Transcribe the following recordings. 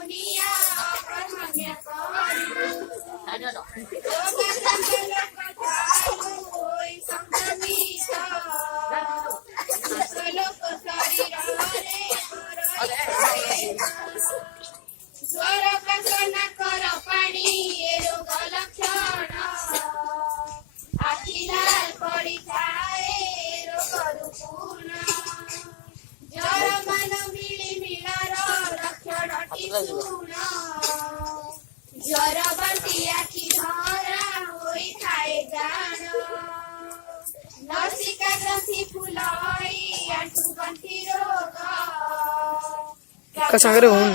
दुनिया अग्रहण्य स्वर प्रसन्न कर पाणी ए रोग लक्षण आखिलाल पड़ी थाए रोग पूर्ण जर मन मिली मिलर लक्षण टिशुण ज्वर बंती आखि धरा होई थाए जान नसिका ग्रंथि फुलाई आंटू गंथि रोग कसं होऊन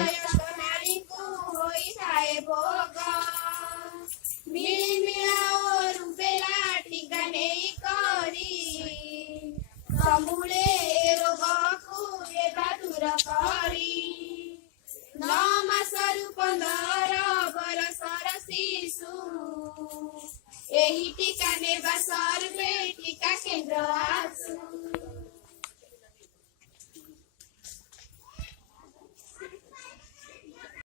समूले रोगकु एबा दूर करी 9 मास रु 15 बरसर शिशु एही टीका नेबा सर्वे टीका केन्द्र